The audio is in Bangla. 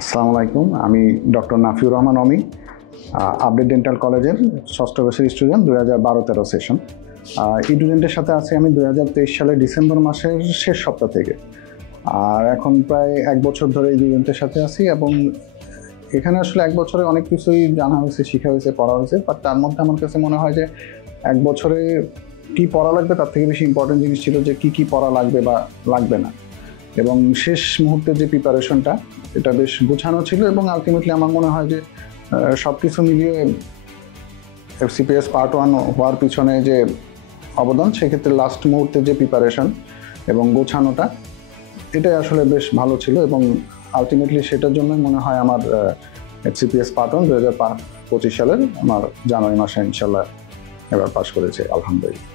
আসসালামু আলাইকুম, আমি ডক্টর নাফিউর রহমান অমি, আপডেট ডেন্টাল কলেজের ষষ্ঠ বর্ষের স্টুডেন্ট, 2012-13 সেশন। স্টুডেন্টের সাথে আছি আমি 2023 সালের ডিসেম্বর মাসের শেষ সপ্তাহ থেকে। আর এখন প্রায় 1 বছর ধরে এই স্টুডেন্টের সাথে আছি, এবং এখানে আসলে 1 বছরে অনেক কিছুই জানা হয়েছে, শেখা হয়েছে, পড়া হয়েছে। বাট তার মধ্যে আমার কাছে মনে হয় যে 1 বছরে কী পড়া লাগবে তার থেকে বেশি ইম্পর্টেন্ট জিনিস ছিল যে কী পড়া লাগবে বা লাগবে না। এবং শেষ মুহূর্তের যে প্রিপারেশনটা, এটা বেশ গোছানো ছিল, এবং আলটিমেটলি আমার মনে হয় যে সব কিছু মিলিয়ে এফসিপিএস পার্ট 1 হওয়ার পিছনে যে অবদান, সেক্ষেত্রে লাস্ট মুহূর্তের যে প্রিপারেশন এবং গোছানোটা, এটাই আসলে বেশ ভালো ছিল। এবং আলটিমেটলি সেটার জন্যই মনে হয় আমার এফসিপিএস পার্ট 1 2025 সালের আমার জানুয়ারি মাসে ইনশাল্লাহ এবার পাস করেছে, আলহামদুলিল্লাহ।